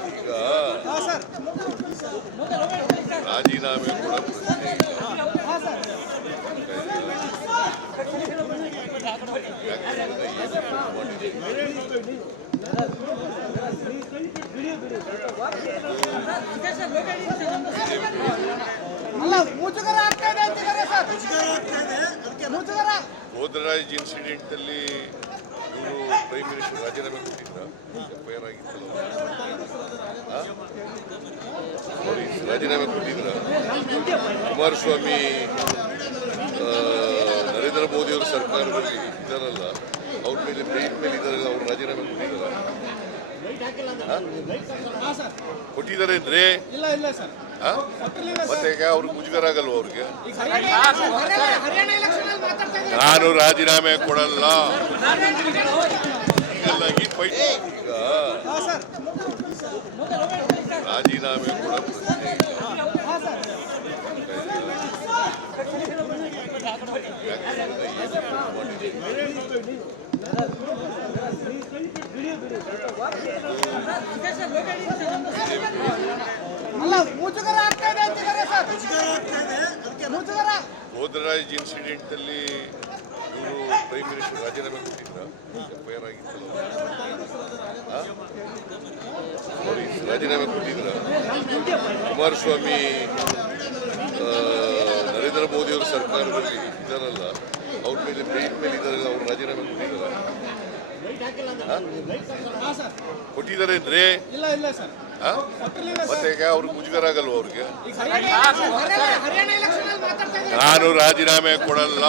ಈಗ ರಾಜೀನಾಮೆ ಕೂಡ ಪ್ರಶ್ನೆ ಗೋದರಾಜ್ ಇನ್ಸಿಡೆಂಟ್ ಅಲ್ಲಿ ಇವರು ಪ್ರೈಮ್ ಮಿನಿಸ್ಟರ್ ರಾಜೀನಾಮೆ ಕೊಟ್ಟಿದ್ರ ಎಫ್ಐಆರ್ ಆಗಿತ್ತಲ್ಲ ರಾಜೀನಾಮೆ ಕೊಟ್ಟಿದ್ರ ಕುಮಾರಸ್ವಾಮಿ ನರೇಂದ್ರ ಮೋದಿ ಅವರ ಸರ್ಕಾರದಲ್ಲಿ ಇದ್ದಾರಲ್ಲ ಅವ್ರ ಮೇಲೆ ಬೇನ್ ಮೇಲೆ ಇದ್ದಾರಲ್ಲ ಅವ್ರು ರಾಜೀನಾಮೆ ಕೊಟ್ಟಿದ್ದಾರೆ ಅಂದ್ರೆ ಮತ್ತೆ ಅವ್ರಿಗೆ ಮುಜುಗರ ಆಗಲ್ವ ಅವ್ರಿಗೆ ನಾನು ರಾಜೀನಾಮೆ ಕೊಡಲ್ಲ ಈಗ ರಾಜೀನಾಮೆ ಕೂಡ ಪ್ರಶ್ನೆ ಗೋದರಾಜ್ ಇನ್ಸಿಡೆಂಟ್ ಅಲ್ಲಿ ಇವರು ಪ್ರೈಮ್ ಮಿನಿಸ್ಟರ್ ರಾಜೀನಾಮೆ ಕೊಟ್ಟಿದ್ರ ಎಫ್ಐಆರ್ ಆಗಿತ್ತಲ್ಲ ರಾಜೀನಾಮೆ ಕೊಟ್ಟಿದ್ರ ಕುಮಾರಸ್ವಾಮಿ ನರೇಂದ್ರ ಮೋದಿ ಅವರ ಸರ್ಕಾರದಲ್ಲಿ ಇದ್ದಾರಲ್ಲ ಅವ್ರ ಮೇಲೆ ಬೇನ್ ಮೇಲೆ ಇದ್ದಾರಲ್ಲ ಅವ್ರು ರಾಜೀನಾಮೆ ಕೊಟ್ಟಿದ್ದಾರೆ ಅಂದ್ರೆ ಮತ್ತೆ ಅವ್ರಿಗೆ ಮುಜುಗರ ಆಗಲ್ವ ಅವ್ರಿಗೆ ನಾನು ರಾಜೀನಾಮೆ ಕೊಡಲ್ಲ